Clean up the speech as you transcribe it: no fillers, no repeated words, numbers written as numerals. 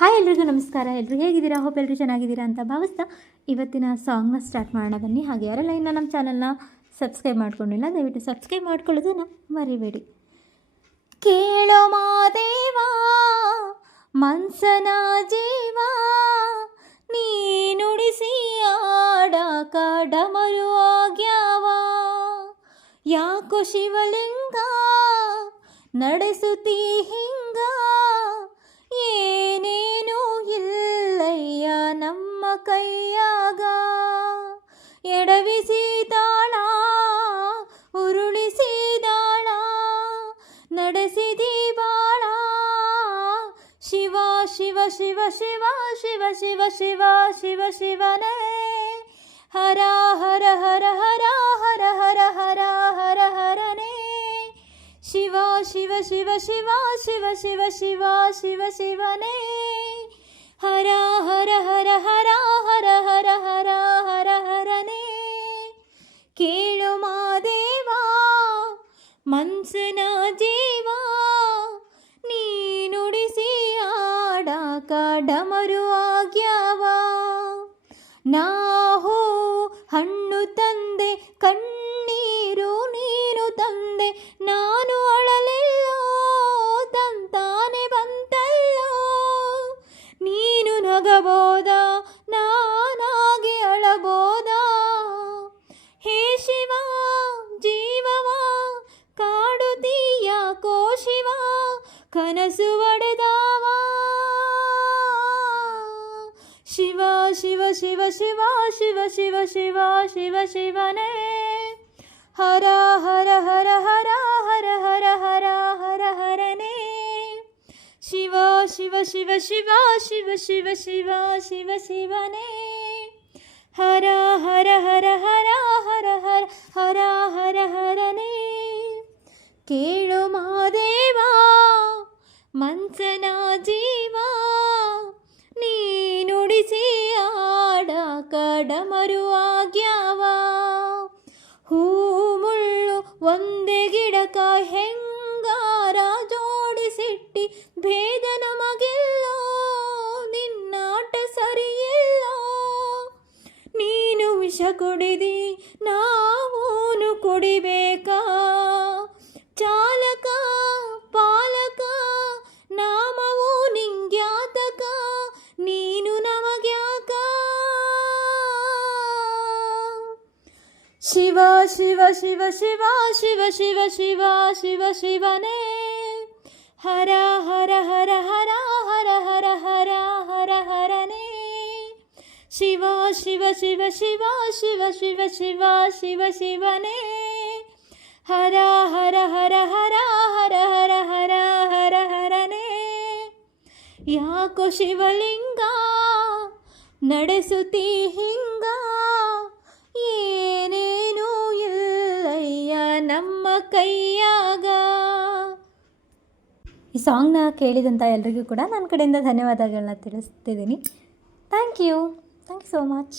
Hi ಎಲ್ರಿಗೂ ನಮಸ್ಕಾರ. ಎಲ್ಲರೂ ಹೇಗಿದ್ದೀರಾ? ಹೋಪ್ ಎಲ್ಲರೂ ಚೆನ್ನಾಗಿದ್ದೀರಾ ಅಂತ ಭಾವಿಸ್ತಾ ಇವತ್ತಿನ ಸಾಂಗ್ನ ಸ್ಟಾರ್ಟ್ ಮಾಡೋಣ ಬನ್ನಿ. ಹಾಗೆ ಯಾರೆಲ್ಲ ಇನ್ನು ನಮ್ಮ ಚಾನಲ್ನ ಸಬ್ಸ್ಕ್ರೈಬ್ ಮಾಡ್ಕೊಂಡಿಲ್ಲ ದಯವಿಟ್ಟು ಸಬ್ಸ್ಕ್ರೈಬ್ ಮಾಡ್ಕೊಳ್ಳೋದನ್ನು ಮರಿಬೇಡಿ. ಕೇಳೋ ಮಾದೇವಾ ಮನ್ಸನ ಜೀವ ನೀ ನುಡಿಸಿ ಆಡಾಕ ಡಮರು ಆಗ್ಯಾವ, ಯಾಕೋ ಶಿವಲಿಂಗ ನಡೆಸುತ್ತೀ ಹಿಂಗ, ಏನೇನು ಇಲ್ಲಯ್ಯ ನಮ್ಮ ಕೈಯಾಗ, ಎಡವಿಸಿದಾಳ ಉರುಳಿಸಿದಾಳ ನಡೆಸಿದಿ ಬಾಳ, ಶಿವ ಶಿವ ಶಿವ ಶಿವ ಶಿವ ಶಿವ ಶಿವ ಶಿವ ಶಿವನೇ, ಹರ ಹರ ಹರ ಹರ ಹರ ಹರ ಹರ ಹರ ಹರನೇ, ಶಿವ ಶಿವ ಶಿವ ಶಿವ ಶಿವ ಶಿವ ಶಿವ ಶಿವ ಶಿವನೇ, ಹರ ಹರ ಹರ ಹರ ಹರ ಹರ ಹರ ಹರ ಹರನೇ. ಕೇಳು ಮಾದೇವಾ ಮನ್ಸನ ಜೀವ ನೀ ನುಡಿಸಿ ಆಡಾಕ ಡಮರು ಆಗ್ಯಾವ, ನಾವು ಹಣ್ಣು ತಂದೆ ಕಣ್ಣೀರು ನೀನು ತಂದೆ, ನಾನು ಅಳಲಿಲ್ಲೋ ತಂತಾನೆ ಬಂತಲ್ಲೋ, ನೀನು ನಗಬೋದ ನಾನಾಗಿ ಅಳಬೋದ, ಹೇ ಶಿವ ಜೀವವ ಕಾಡುತ್ತೀಯಾಕೋ ಶಿವ, ಕನಸು ಒಡೆದವ, ಶಿವ ಶಿವ ಶಿವ ಶಿವ ಶಿವ ಶಿವ ಶಿವ ಶಿವ ಶಿವನೇ, ಹರ ಹರ ಹರ ಹರ ಹರ ಹರ ಹರ ಹರ ಹರನೇ, ಶಿವ ಶಿವ ಶಿವ ಶಿವ ಶಿವ ಶಿವ ಶಿವ ಶಿವ ಶಿವನೇ, ಹರ ಹರ ಹರ ಹರ ಹರ ಹರ ಹರ ಹರ ಹರನೇ. ಕೇಳು ಮಾದೇವಾ ಮನ್ಸನ ಜೀವ ನೀ ನುಡಿಸಿ ಆಡಾಕ ಡಮರು ಆಗ್ಯಾವ, ಹೂ ಮುಳ್ಳು ಒಂದೇ ಗಿಡಕ ಹೆಂಗಾರ ಜೋಡಿಸಿಟ್ಟಿ, ಭೇದ ನಮಗೆಲ್ಲೋ ನಿನ್ನಾಟ ಸರಿಯಿಲ್ಲೋ, ನೀನು ವಿಷ ಕುಡಿದಿ ನಾವೂನು ಕುಡಿಬೇಕಾ, ಚಾಲಕ ಪಾಲಕ ನಾಮವು ನಿಂಗ್ಯಾತಕ, ನೀನು ನಮಗ್ಯಾಕ, ಶಿವ ಶಿವ ಶಿವ ಶಿವ ಶಿವ ಶಿವ ಶಿವ ಶಿವ ಶಿವನೇ, ಹರ ಹರ ಹರ ಹರ ಹರ ಹರ ಹರ ಹರ ಹರನೇ, ಶಿವ ಶಿವ ಶಿವ ಶಿವ ಶಿವ ಶಿವ ಶಿವ ಶಿವ ಶಿವನೇ, ಹರ ಹರ ಹರ ಹರ ಹರ ಹರ ಹರ ಹರ ಹರನೇ, ಯಾಕೋ ಶಿವಲಿಂಗ ನಡೆಸುತ್ತೀ ಹಿಂಗ, ಏನೇನೂ ಇಲ್ಲಯ್ಯ ನಮ್ಮ ಕೈಯಾಗ. ಈ ಸಾಂಗ್ನ ಕೇಳಿದಂಥ ಎಲ್ರಿಗೂ ಕೂಡ ನನ್ನ ಕಡೆಯಿಂದ ಧನ್ಯವಾದಗಳನ್ನ ತಿಳಿಸ್ತಿದ್ದೀನಿ. Thank you so much.